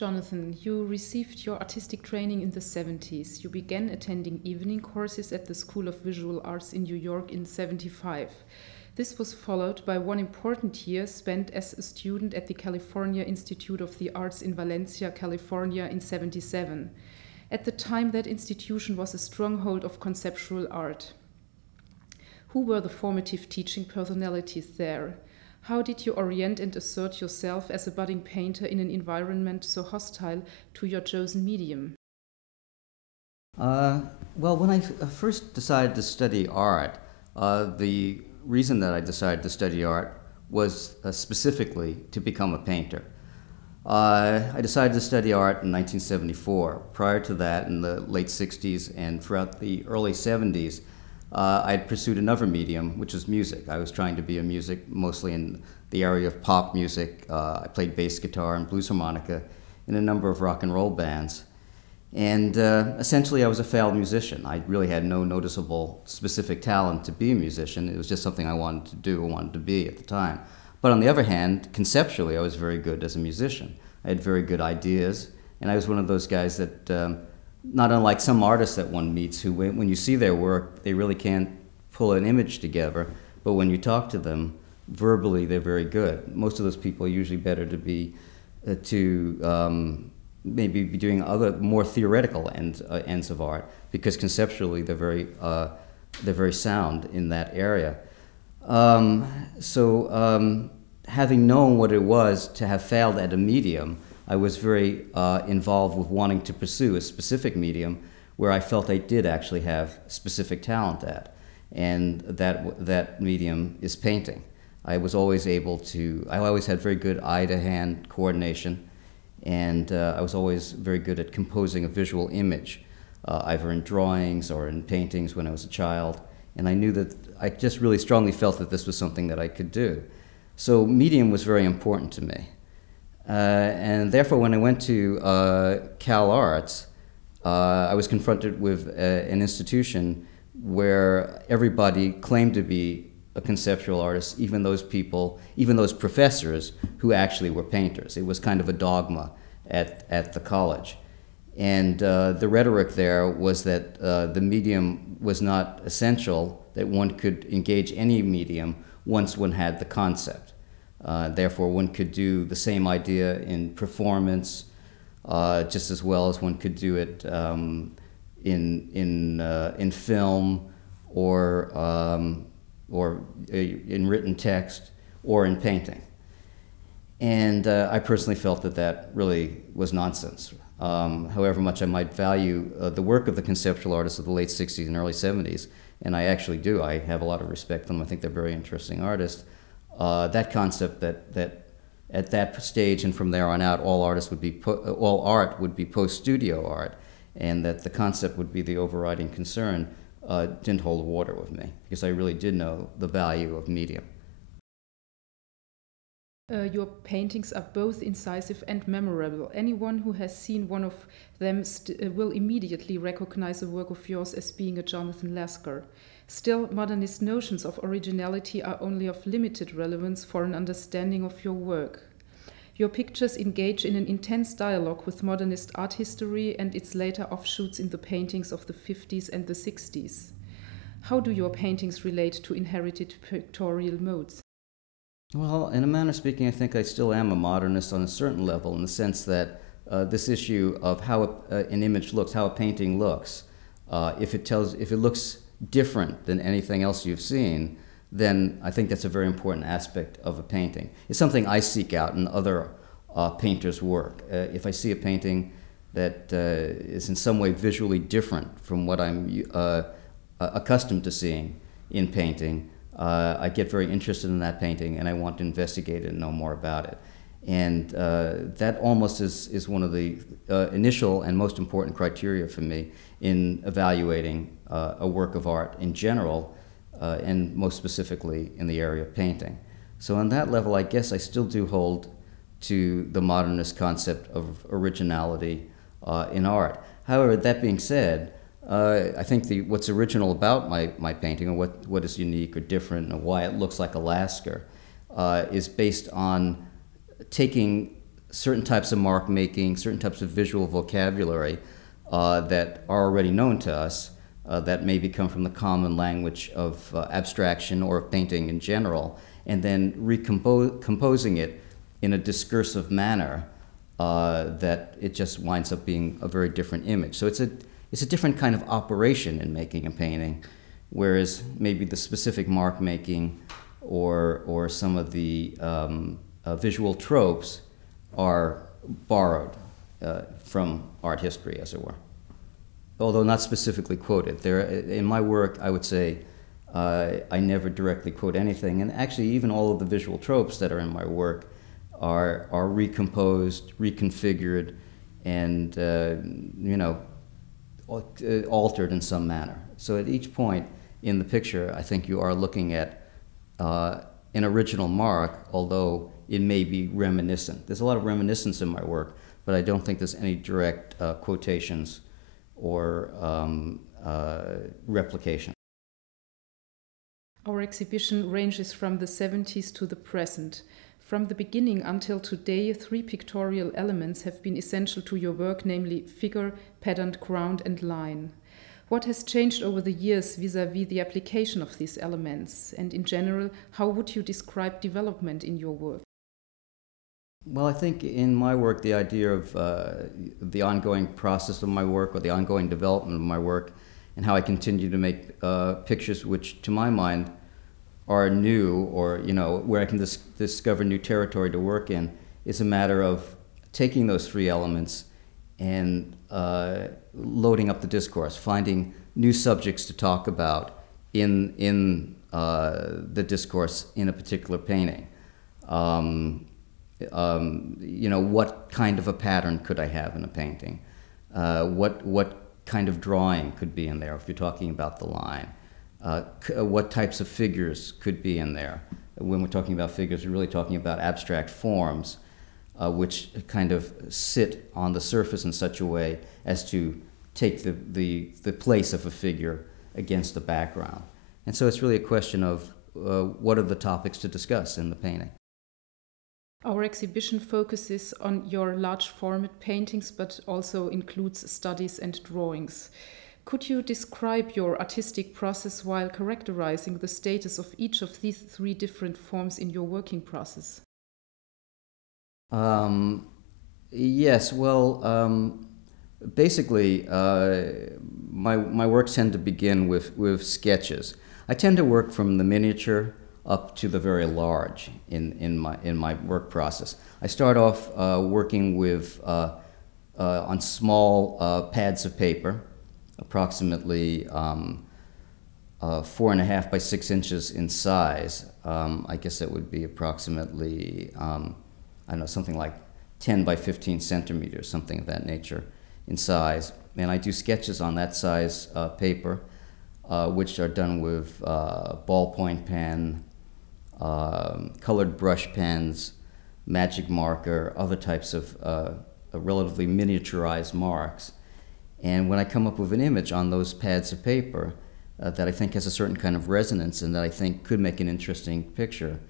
Jonathan, you received your artistic training in the 70s. You began attending evening courses at the School of Visual Arts in New York in 75. This was followed by one important year spent as a student at the California Institute of the Arts in Valencia, California in 77. At the time, that institution was a stronghold of conceptual art. Who were the formative teaching personalities there? How did you orient and assert yourself as a budding painter in an environment so hostile to your chosen medium? Well, when I first decided to study art, the reason that I decided to study art was specifically to become a painter. I decided to study art in 1974. Prior to that, in the late 60s and throughout the early 70s, I had pursued another medium, which was music. I was trying to be a music, mostly in the area of pop music. I played bass guitar and blues harmonica in a number of rock and roll bands. And essentially, I was a failed musician. I really had no noticeable specific talent to be a musician. It was just something I wanted to do, wanted to be at the time. But on the other hand, conceptually, I was very good as a musician. I had very good ideas, and I was one of those guys that, not unlike some artists that one meets who, when you see their work, they really can't pull an image together, but when you talk to them, verbally, they're very good. Most of those people are usually better to be, maybe be doing other, more theoretical ends of art, because conceptually they're very sound in that area. Having known what it was to have failed at a medium, I was very involved with wanting to pursue a specific medium where I felt I did actually have specific talent at, and that medium is painting. I was always able to, I always had very good eye-to-hand coordination, and I was always very good at composing a visual image, either in drawings or in paintings when I was a child, and I knew that, I just really strongly felt that this was something that I could do. So medium was very important to me. And therefore, when I went to Cal Arts, I was confronted with an institution where everybody claimed to be a conceptual artist, even those people, even those professors who actually were painters. It was kind of a dogma at the college. And the rhetoric there was that the medium was not essential, that one could engage any medium once one had the concept. Therefore, one could do the same idea in performance just as well as one could do it in film or in written text or in painting. And I personally felt that that really was nonsense. However much I might value the work of the conceptual artists of the late 60s and early 70s, and I actually do, I have a lot of respect for them, I think they're very interesting artists, that concept that at that stage and from there on out, all art would be post-studio art, and that the concept would be the overriding concern, didn't hold water with me, because I really did know the value of medium. Your paintings are both incisive and memorable. Anyone who has seen one of them will immediately recognize a work of yours as being a Jonathan Lasker. Still, modernist notions of originality are only of limited relevance for an understanding of your work. Your pictures engage in an intense dialogue with modernist art history and its later offshoots in the paintings of the 50s and the 60s. How do your paintings relate to inherited pictorial modes? Well, in a manner of speaking, I think I still am a modernist on a certain level, in the sense that this issue of how an image looks, how a painting looks, if it looks different than anything else you've seen, then I think that's a very important aspect of a painting. It's something I seek out in other painters' work. If I see a painting that is in some way visually different from what I'm accustomed to seeing in painting, I get very interested in that painting and I want to investigate it and know more about it. And that almost is one of the initial and most important criteria for me in evaluating a work of art in general, and most specifically in the area of painting. So on that level, I guess I still do hold to the modernist concept of originality in art. However, that being said, I think what's original about my painting, or what is unique or different, and why it looks like a Lasker, is based on taking certain types of mark making, certain types of visual vocabulary that are already known to us, that maybe come from the common language of abstraction or of painting in general, and then recomposing it in a discursive manner that it just winds up being a very different image. So it's a different kind of operation in making a painting, whereas maybe the specific mark making or some of the visual tropes are borrowed from art history, as it were, although not specifically quoted. In my work, I would say I never directly quote anything, and actually even all of the visual tropes that are in my work are recomposed, reconfigured, and altered in some manner. So at each point in the picture, I think you are looking at an original mark, although it may be reminiscent. There's a lot of reminiscence in my work, but I don't think there's any direct quotations or replication. Our exhibition ranges from the 70s to the present. From the beginning until today, 3 pictorial elements have been essential to your work, namely figure, patterned ground, and line. What has changed over the years vis-à-vis the application of these elements? And in general, how would you describe development in your work? Well, I think in my work, the idea of the ongoing process of my work or the ongoing development of my work and how I continue to make pictures which, to my mind, are new or, where I can discover new territory to work in is a matter of taking those 3 elements and loading up the discourse, finding new subjects to talk about in the discourse in a particular painting. What kind of a pattern could I have in a painting? What kind of drawing could be in there if you're talking about the line? What types of figures could be in there? When we're talking about figures, we're really talking about abstract forms, which kind of sit on the surface in such a way as to take the place of a figure against the background. And so it's really a question of what are the topics to discuss in the painting. Our exhibition focuses on your large format paintings, but also includes studies and drawings. Could you describe your artistic process while characterizing the status of each of these 3 different forms in your working process? Yes, well, basically, my works tend to begin with sketches. I tend to work from the miniature up to the very large in my work process. I start off working with on small pads of paper, approximately 4.5 by 6 inches in size. I guess that would be approximately something like 10 by 15 centimeters, something of that nature in size. And I do sketches on that size paper, which are done with ballpoint pen, colored brush pens, magic marker, other types of relatively miniaturized marks. And when I come up with an image on those pads of paper that I think has a certain kind of resonance and that I think could make an interesting picture,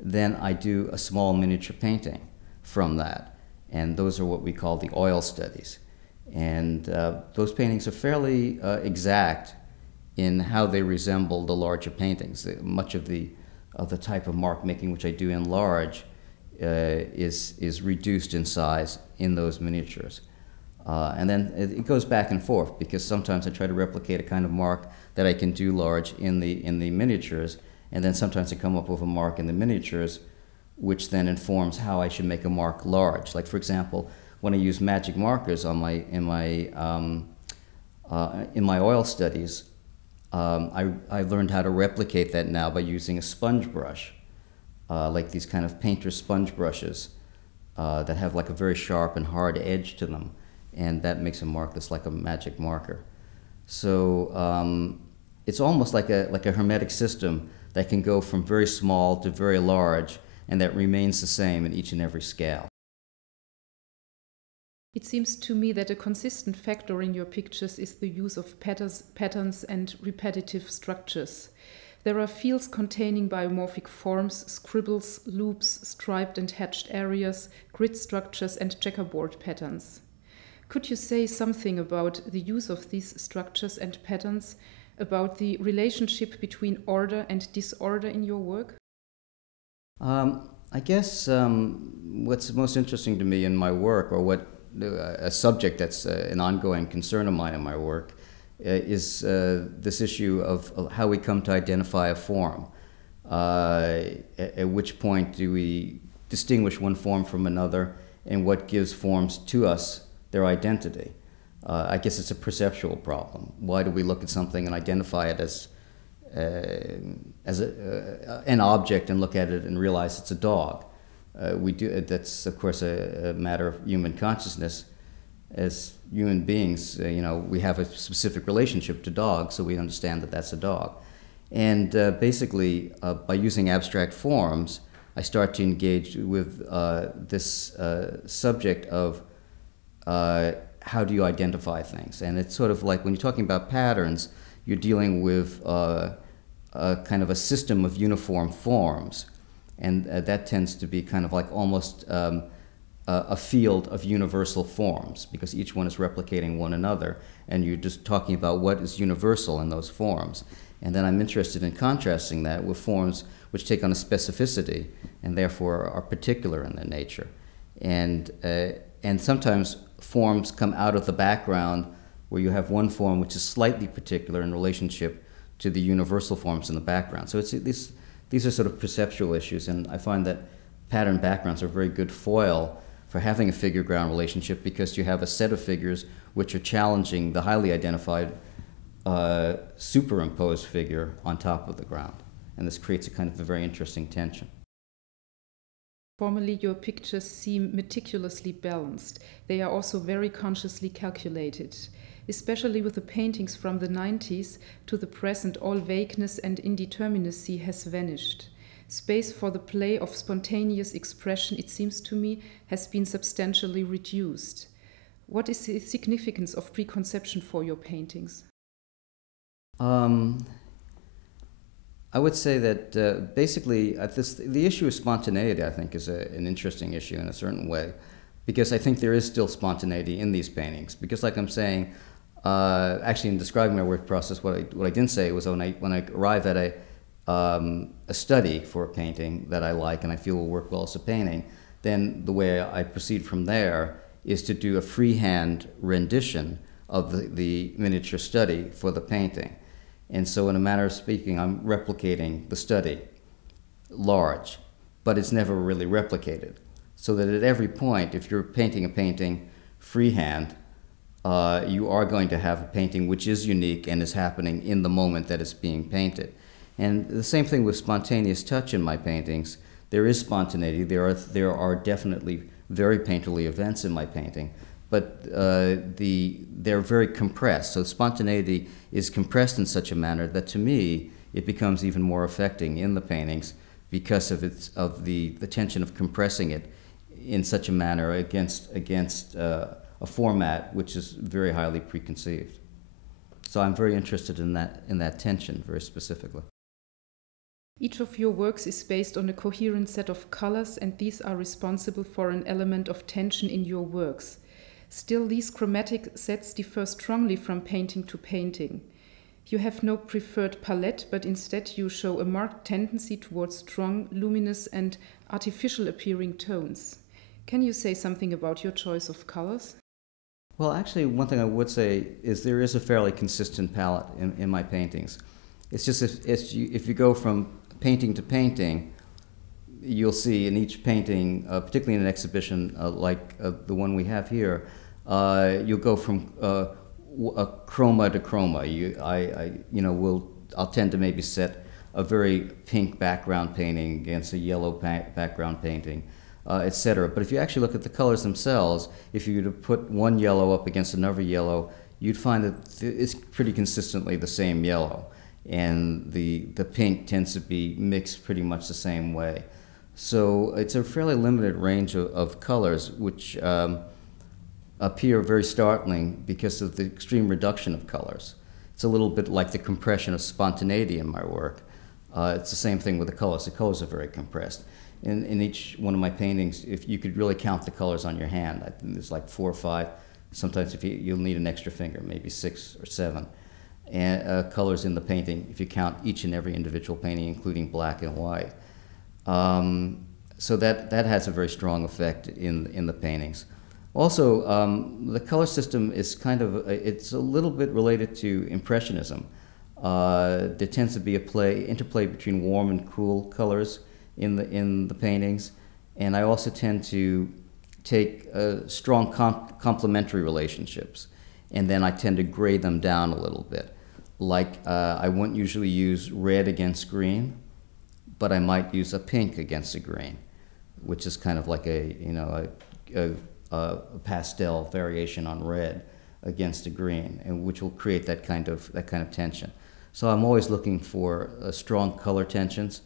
then I do a small miniature painting from that. And those are what we call the oil studies. And those paintings are fairly exact in how they resemble the larger paintings. Much of the type of mark making which I do in large is reduced in size in those miniatures. And then it goes back and forth, because sometimes I try to replicate a kind of mark that I can do large in the miniatures, and then sometimes I come up with a mark in the miniatures which then informs how I should make a mark large. Like, for example, when I use magic markers in my oil studies, I learned how to replicate that now by using a sponge brush, like these kind of painter sponge brushes that have like a very sharp and hard edge to them, and that makes a mark that's like a magic marker. So it's almost like a hermetic system that can go from very small to very large, and that remains the same in each and every scale. It seems to me that a consistent factor in your pictures is the use of patterns and repetitive structures. There are fields containing biomorphic forms, scribbles, loops, striped and hatched areas, grid structures, and checkerboard patterns. Could you say something about the use of these structures and patterns, about the relationship between order and disorder in your work? I guess what's most interesting to me in my work, or what a subject that's an ongoing concern of mine in my work, is this issue of how we come to identify a form. At which point do we distinguish one form from another, and what gives forms to us their identity? I guess it's a perceptual problem. Why do we look at something and identify it as an object and look at it and realize it's a dog? We do. That's of course a matter of human consciousness. As human beings, we have a specific relationship to dogs, so we understand that that's a dog. And basically, by using abstract forms, I start to engage with this subject of how do you identify things. And it's sort of like when you're talking about patterns, you're dealing with kind of a system of uniform forms. And that tends to be kind of like almost a field of universal forms, because each one is replicating one another, and you're just talking about what is universal in those forms. And then I'm interested in contrasting that with forms which take on a specificity and therefore are particular in their nature. And sometimes forms come out of the background where you have one form which is slightly particular in relationship to the universal forms in the background. So these are sort of perceptual issues, and I find that pattern backgrounds are a very good foil for having a figure-ground relationship, because you have a set of figures which are challenging the highly identified superimposed figure on top of the ground. And this creates a kind of a very interesting tension. Formally, your pictures seem meticulously balanced. They are also very consciously calculated. Especially with the paintings from the 90s to the present, all vagueness and indeterminacy has vanished. Space for the play of spontaneous expression, it seems to me, has been substantially reduced. What is the significance of preconception for your paintings? I would say that basically the issue of spontaneity, I think, is an interesting issue in a certain way, because I think there is still spontaneity in these paintings. Because, like I'm saying, actually in describing my work process, what I didn't say was when I arrive at a study for a painting that I like and I feel will work well as a painting, then the way I proceed from there is to do a freehand rendition of the miniature study for the painting. And so in a manner of speaking, I'm replicating the study large, but it's never really replicated. So that at every point, if you're painting a painting freehand, you are going to have a painting which is unique and is happening in the moment that it's being painted. And the same thing with spontaneous touch in my paintings. There is spontaneity. There are definitely very painterly events in my painting, but they're very compressed. So spontaneity is compressed in such a manner that, to me, it becomes even more affecting in the paintings because of the tension of compressing it in such a manner against a format which is very highly preconceived. So I'm very interested in that tension very specifically. Each of your works is based on a coherent set of colors, and these are responsible for an element of tension in your works. Still, these chromatic sets differ strongly from painting to painting. You have no preferred palette, but instead you show a marked tendency towards strong, luminous, and artificial appearing tones. Can you say something about your choice of colors? Well, actually, one thing I would say is there is a fairly consistent palette in my paintings. It's just if you go from painting to painting, you'll see in each painting, particularly in an exhibition like the one we have here, you'll go from chroma to chroma. I'll tend to maybe set a very pink background painting against a yellow background painting, etc. But if you actually look at the colors themselves, if you were to put one yellow up against another yellow, you'd find that it's pretty consistently the same yellow. And the pink tends to be mixed pretty much the same way. So it's a fairly limited range of colors which appear very startling because of the extreme reduction of colors. It's a little bit like the compression of spontaneity in my work. It's the same thing with the colors. The colors are very compressed. In each one of my paintings, if you could really count the colors on your hand, I think there's like 4 or 5. Sometimes you'll need an extra finger, maybe 6 or 7. And colors in the painting, if you count each and every individual painting, including black and white. So that has a very strong effect in the paintings. Also, the color system is kind of, it's a little bit related to Impressionism. There tends to be interplay between warm and cool colors in the paintings, and I also tend to take strong complementary relationships, and then I tend to grade them down a little bit. Like I wouldn't usually use red against green, but I might use a pink against a green, which is kind of like a pastel variation on red against a green, and which will create that kind of tension. So I'm always looking for strong color tensions,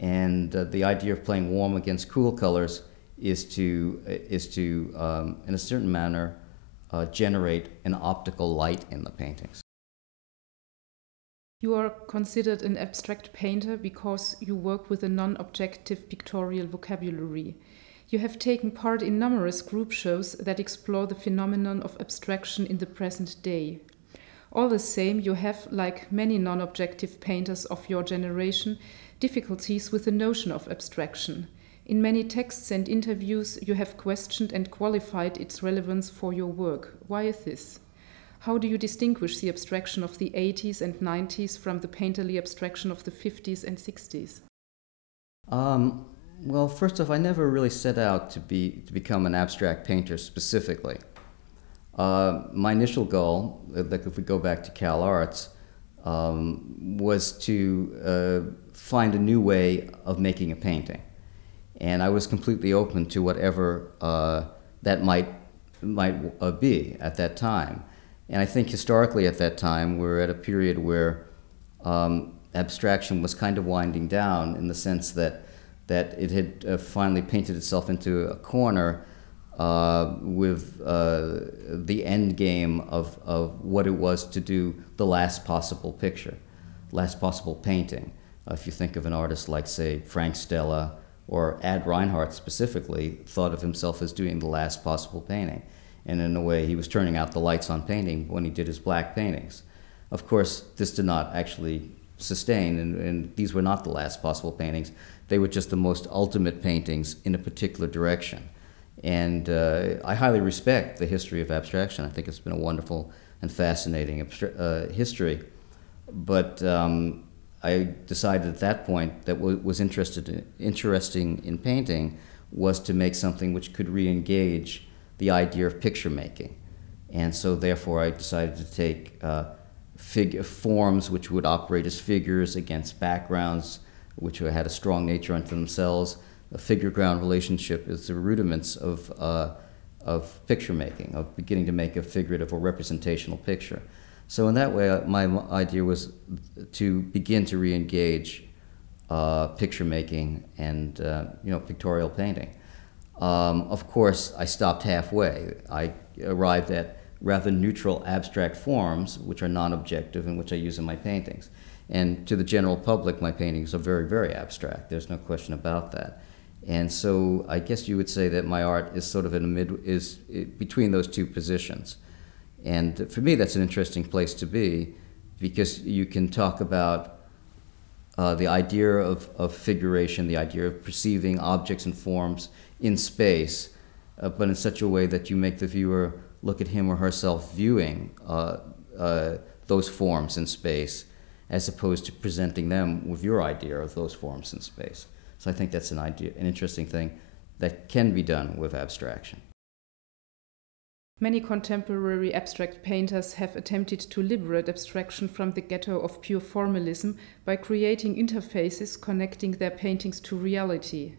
and the idea of playing warm against cool colors is to in a certain manner generate an optical light in the paintings. You are considered an abstract painter because you work with a non-objective pictorial vocabulary. You have taken part in numerous group shows that explore the phenomenon of abstraction in the present day. All the same, you have, like many non-objective painters of your generation, difficulties with the notion of abstraction. In many texts and interviews, you have questioned and qualified its relevance for your work. Why is this? How do you distinguish the abstraction of the 80s and 90s from the painterly abstraction of the 50s and 60s? Well, first off, I never really set out to become an abstract painter specifically. My initial goal, like if we go back to Cal Arts, was to find a new way of making a painting. And I was completely open to whatever that might be at that time. And I think historically at that time, we're at a period where abstraction was kind of winding down in the sense that it had finally painted itself into a corner with the end game of what it was to do the last possible picture, last possible painting. If you think of an artist like, say, Frank Stella, or Ad Reinhardt specifically, thought of himself as doing the last possible painting. And in a way, he was turning out the lights on painting when he did his black paintings. Of course, this did not actually sustain, and these were not the last possible paintings. They were just the most ultimate paintings in a particular direction. And I highly respect the history of abstraction. I think it's been a wonderful and fascinating history. But I decided at that point that what was interesting in painting was to make something which could re-engage the idea of picture making. And so therefore I decided to take forms which would operate as figures against backgrounds which had a strong nature unto themselves. A figure-ground relationship is the rudiments of picture making, of beginning to make a figurative or representational picture. So in that way, my idea was to begin to re-engage picture making and pictorial painting. Of course, I stopped halfway. I arrived at rather neutral abstract forms, which are non-objective and which I use in my paintings. And to the general public, my paintings are very, very abstract. There's no question about that. And so I guess you would say that my art is sort of between those two positions. And for me, that's an interesting place to be, because you can talk about the idea of figuration, the idea of perceiving objects and forms in space, but in such a way that you make the viewer look at him or herself viewing those forms in space, as opposed to presenting them with your idea of those forms in space. So I think that's an interesting thing that can be done with abstraction. Many contemporary abstract painters have attempted to liberate abstraction from the ghetto of pure formalism by creating interfaces connecting their paintings to reality.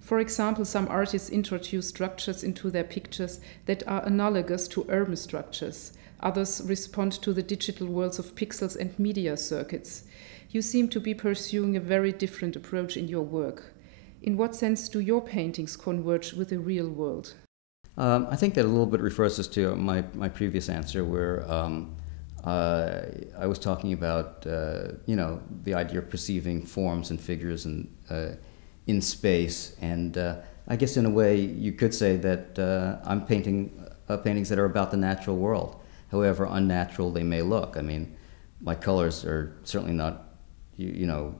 For example, some artists introduce structures into their pictures that are analogous to urban structures. Others respond to the digital worlds of pixels and media circuits. You seem to be pursuing a very different approach in your work. In what sense do your paintings converge with the real world? I think that a little bit refers us to my previous answer, where I was talking about, the idea of perceiving forms and figures in space. And I guess in a way you could say that I'm painting paintings that are about the natural world, however unnatural they may look. I mean, my colors are certainly not, you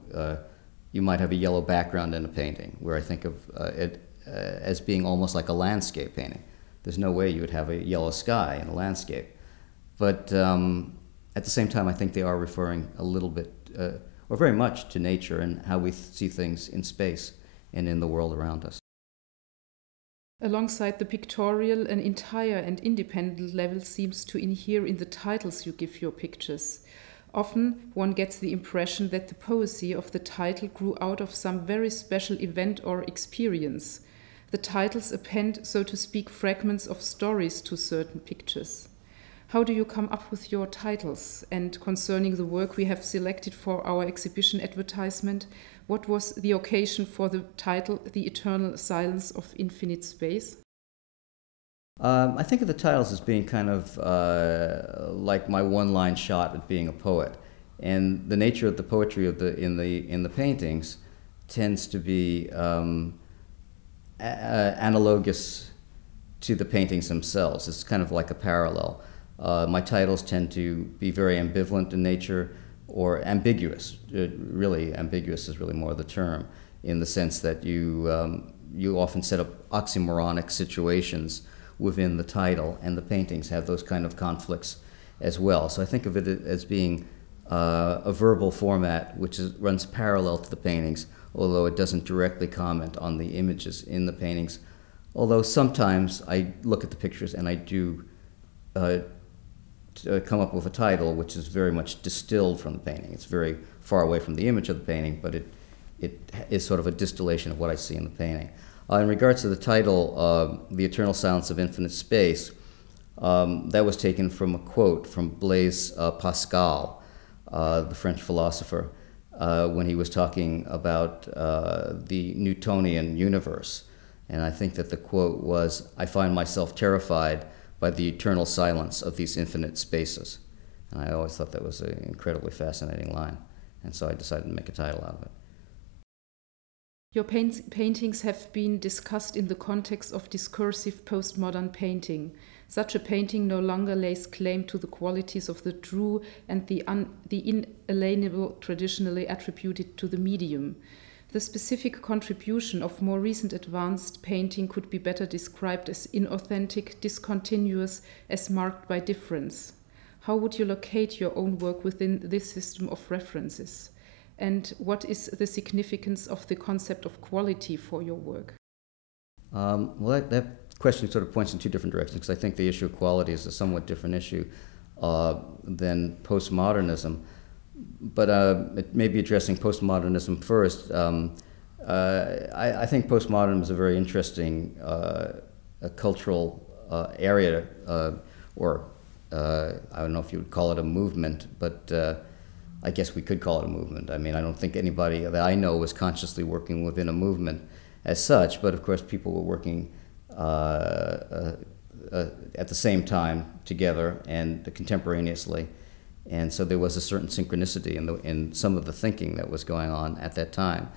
might have a yellow background in a painting, where I think of it as being almost like a landscape painting. There's no way you would have a yellow sky in a landscape. But at the same time, I think they are referring a little bit, or very much, to nature and how we see things in space and in the world around us. Alongside the pictorial, an entire and independent level seems to inhere in the titles you give your pictures. Often one gets the impression that the poesy of the title grew out of some very special event or experience. The titles append, so to speak, fragments of stories to certain pictures. How do you come up with your titles? And concerning the work we have selected for our exhibition advertisement, what was the occasion for the title, The Eternal Silence of Infinite Space? I think of the titles as being kind of like my one-line shot at being a poet, and the nature of the poetry of in the paintings tends to be analogous to the paintings themselves. It's kind of like a parallel. My titles tend to be very ambivalent in nature, or ambiguous. Really, ambiguous is really more the term, in the sense that you often set up oxymoronic situations within the title, and the paintings have those kind of conflicts as well. So I think of it as being a verbal format which runs parallel to the paintings, although it doesn't directly comment on the images in the paintings. Although sometimes I look at the pictures and I do come up with a title which is very much distilled from the painting. It's very far away from the image of the painting, but it is sort of a distillation of what I see in the painting. In regards to the title, The Eternal Silence of Infinite Space, that was taken from a quote from Blaise Pascal, the French philosopher, when he was talking about the Newtonian universe. And I think that the quote was, "I find myself terrified by the eternal silence of these infinite spaces." And I always thought that was an incredibly fascinating line. And so I decided to make a title out of it. Your paintings have been discussed in the context of discursive postmodern painting. Such a painting no longer lays claim to the qualities of the true and the inalienable traditionally attributed to the medium. The specific contribution of more recent advanced painting could be better described as inauthentic, discontinuous, as marked by difference. How would you locate your own work within this system of references? And what is the significance of the concept of quality for your work? Well, that question sort of points in two different directions, because I think the issue of quality is a somewhat different issue than postmodernism. But maybe addressing postmodernism first, I think postmodernism is a very interesting cultural area, or I don't know if you would call it a movement, but I guess we could call it a movement. I mean, I don't think anybody that I know was consciously working within a movement as such, but of course people were working at the same time together and contemporaneously. And so there was a certain synchronicity in some of the thinking that was going on at that time,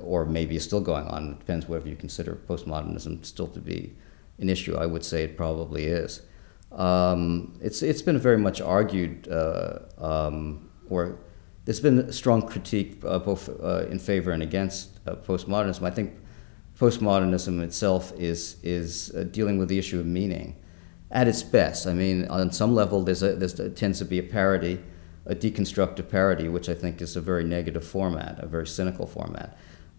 or maybe is still going on. It depends whether you consider postmodernism still to be an issue. I would say it probably is. It's been very much argued, or there's been a strong critique both in favor and against postmodernism. I think postmodernism itself is dealing with the issue of meaning at its best. I mean, on some level, there tends to be a parody, a deconstructive parody, which I think is a very negative format, a very cynical format.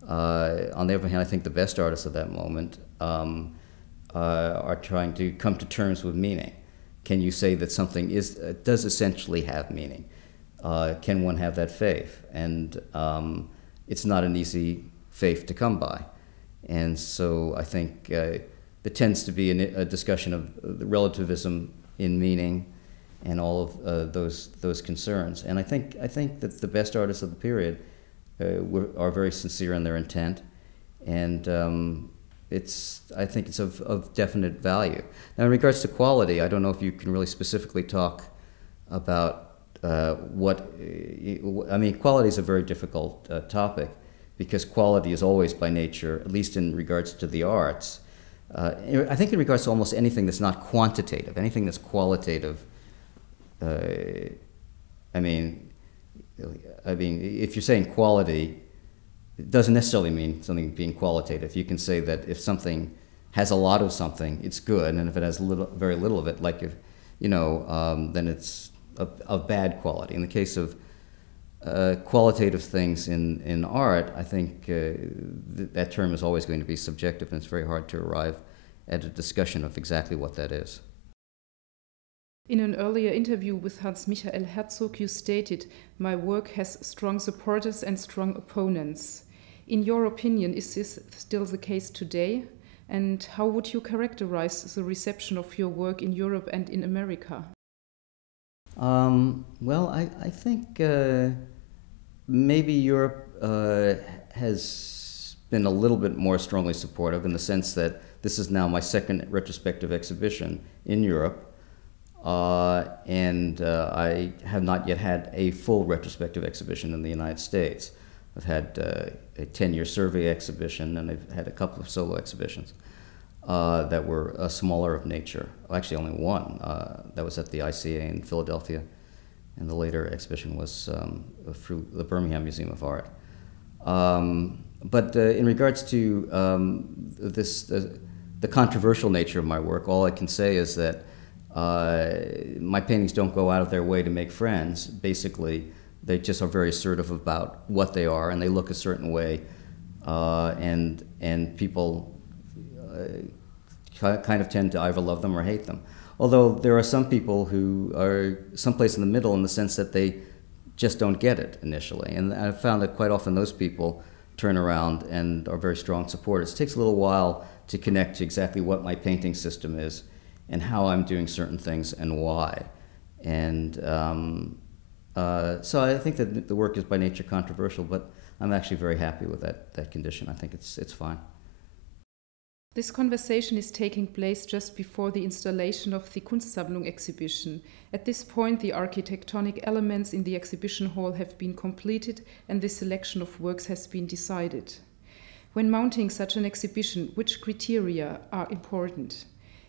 On the other hand, I think the best artists of that moment are trying to come to terms with meaning. Can you say that something does essentially have meaning? Can one have that faith? And it's not an easy faith to come by. And so I think there tends to be a discussion of relativism in meaning and all of those concerns. And I think that the best artists of the period are very sincere in their intent, and I think it's of definite value. Now, in regards to quality, I don't know if you can really specifically talk about I mean, quality is a very difficult topic, because quality is always by nature, at least in regards to the arts. I think in regards to almost anything that's not quantitative, anything that's qualitative, I mean, if you're saying quality, it doesn't necessarily mean something being qualitative. You can say that if something has a lot of something, it's good, and if it has very little of it, like if, then it's of bad quality. In the case of qualitative things in art, I think that term is always going to be subjective, and it's very hard to arrive at a discussion of exactly what that is. In an earlier interview with Hans-Michael Herzog, you stated, "My work has strong supporters and strong opponents." In your opinion, is this still the case today? And how would you characterize the reception of your work in Europe and in America? Well, I think maybe Europe has been a little bit more strongly supportive, in the sense that this is now my second retrospective exhibition in Europe. And I have not yet had a full retrospective exhibition in the United States. I've had a 10-year survey exhibition, and I've had a couple of solo exhibitions that were smaller of nature. Well, actually, only one. That was at the ICA in Philadelphia, and the later exhibition was through the Birmingham Museum of Art. But in regards to the controversial nature of my work, all I can say is that my paintings don't go out of their way to make friends. Basically, they just are very assertive about what they are, and they look a certain way, and people kind of tend to either love them or hate them. Although there are some people who are someplace in the middle, in the sense that they just don't get it initially. And I've found that quite often those people turn around and are very strong supporters. It takes a little while to connect to exactly what my painting system is and how I'm doing certain things and why. And so I think that the work is by nature controversial, but I'm actually very happy with that condition. I think it's fine. This conversation is taking place just before the installation of the Kunstsammlung exhibition. At this point, the architectonic elements in the exhibition hall have been completed and the selection of works has been decided. When mounting such an exhibition, which criteria are important?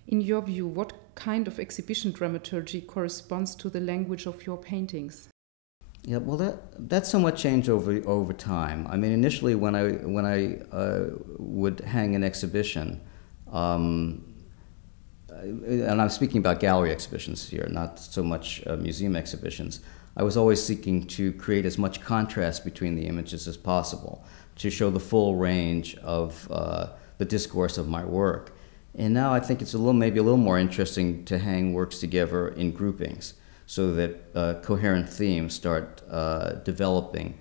In your view, what kind of exhibition dramaturgy corresponds to the language of your paintings? Yeah, well, that somewhat changed over time. I mean, initially, when I would hang an exhibition, and I'm speaking about gallery exhibitions here, not so much museum exhibitions, I was always seeking to create as much contrast between the images as possible, to show the full range of the discourse of my work. And now I think it's maybe a little more interesting to hang works together in groupings, so that coherent themes start developing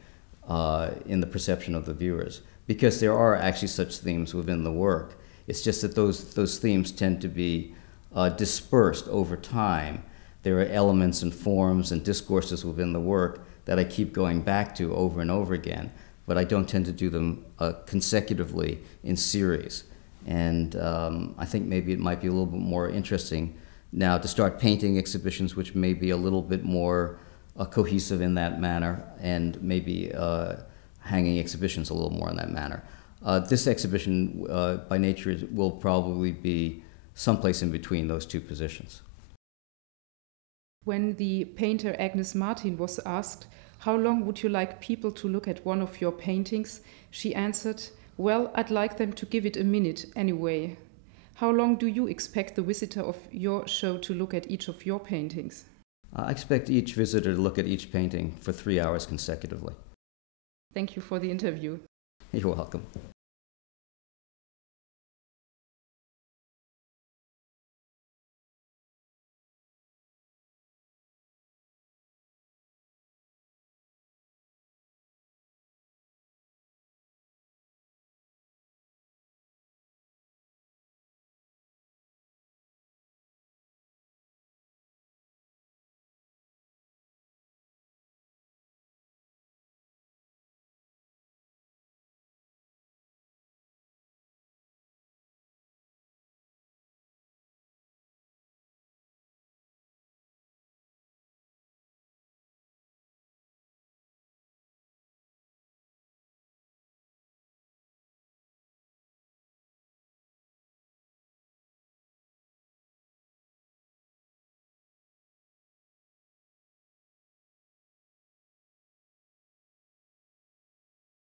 in the perception of the viewers. Because there are actually such themes within the work. It's just that those themes tend to be dispersed over time. There are elements and forms and discourses within the work that I keep going back to over and over again, but I don't tend to do them consecutively in series. And I think maybe it might be a little bit more interesting now to start painting exhibitions which may be a little bit more cohesive in that manner, and maybe hanging exhibitions a little more in that manner. This exhibition, by nature, will probably be someplace in between those two positions. When the painter Agnes Martin was asked, "How long would you like people to look at one of your paintings?" she answered, "Well, I'd like them to give it a minute anyway." How long do you expect the visitor of your show to look at each of your paintings? I expect each visitor to look at each painting for 3 hours consecutively. Thank you for the interview. You're welcome.